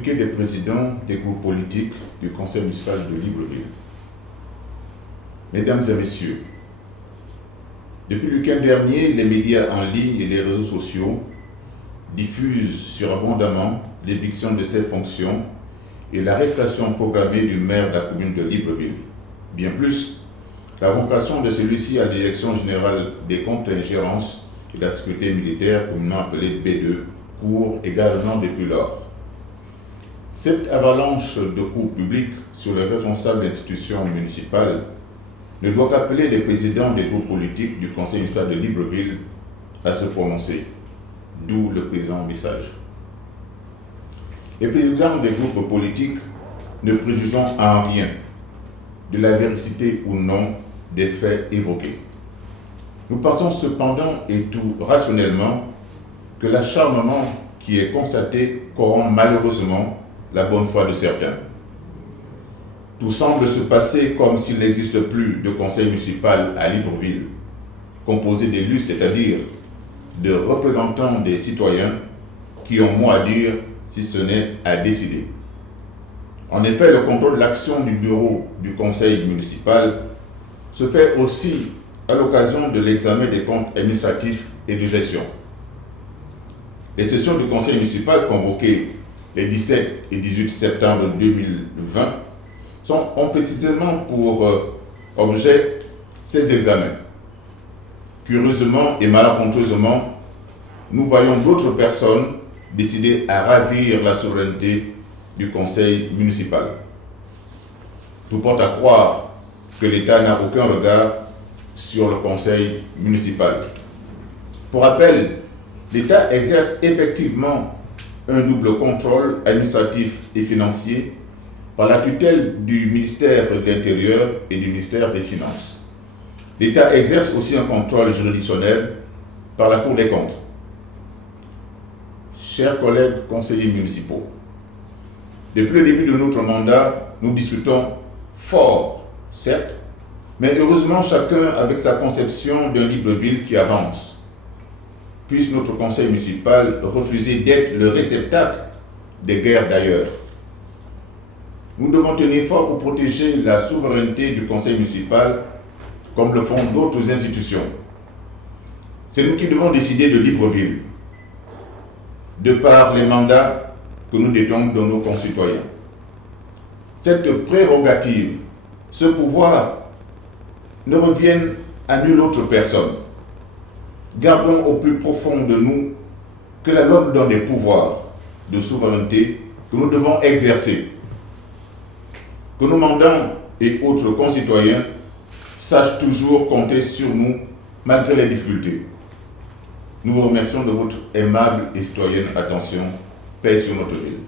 communiqué des présidents des groupes politiques du conseil municipal de Libreville. Mesdames et messieurs, depuis le week-end dernier, les médias en ligne et les réseaux sociaux diffusent surabondamment l'éviction de ses fonctions et l'arrestation programmée du maire de la commune de Libreville. Bien plus, la convocation de celui-ci à l'élection générale des comptes d'ingérence et de la sécurité militaire, communément appelée B2, court également depuis lors. Cette avalanche de coups publics sur les responsables d'institutions municipales ne doit qu'appeler les présidents des groupes politiques du conseil municipal de Libreville à se prononcer, d'où le présent message. Les présidents des groupes politiques ne préjugeons en rien de la véracité ou non des faits évoqués. Nous pensons cependant et tout rationnellement que l'acharnement qui est constaté corrompt malheureusement la bonne foi de certains. Tout semble se passer comme s'il n'existe plus de conseil municipal à Libreville, composé d'élus, c'est-à-dire de représentants des citoyens qui ont mot à dire si ce n'est à décider. En effet, le contrôle de l'action du bureau du conseil municipal se fait aussi à l'occasion de l'examen des comptes administratifs et de gestion. Les sessions du conseil municipal convoquées les 17 et 18 septembre 2020 ont précisément pour objet ces examens. Curieusement et malencontreusement, nous voyons d'autres personnes décider à ravir la souveraineté du conseil municipal. Tout porte à croire que l'État n'a aucun regard sur le conseil municipal. Pour rappel, l'État exerce effectivement un double contrôle administratif et financier par la tutelle du ministère de l'Intérieur et du ministère des Finances. L'État exerce aussi un contrôle juridictionnel par la Cour des comptes. Chers collègues conseillers municipaux, depuis le début de notre mandat, nous discutons fort, certes, mais heureusement chacun avec sa conception d'un Libreville qui avance. Puisse notre conseil municipal refuser d'être le réceptacle des guerres d'ailleurs. Nous devons tenir fort pour protéger la souveraineté du conseil municipal comme le font d'autres institutions. C'est nous qui devons décider de Libreville, de par les mandats que nous détenons de nos concitoyens. Cette prérogative, ce pouvoir, ne reviennent à nulle autre personne. Gardons au plus profond de nous que la loi nous donne des pouvoirs de souveraineté que nous devons exercer. Que nos mandants et autres concitoyens sachent toujours compter sur nous malgré les difficultés. Nous vous remercions de votre aimable et citoyenne attention. Paix sur notre ville.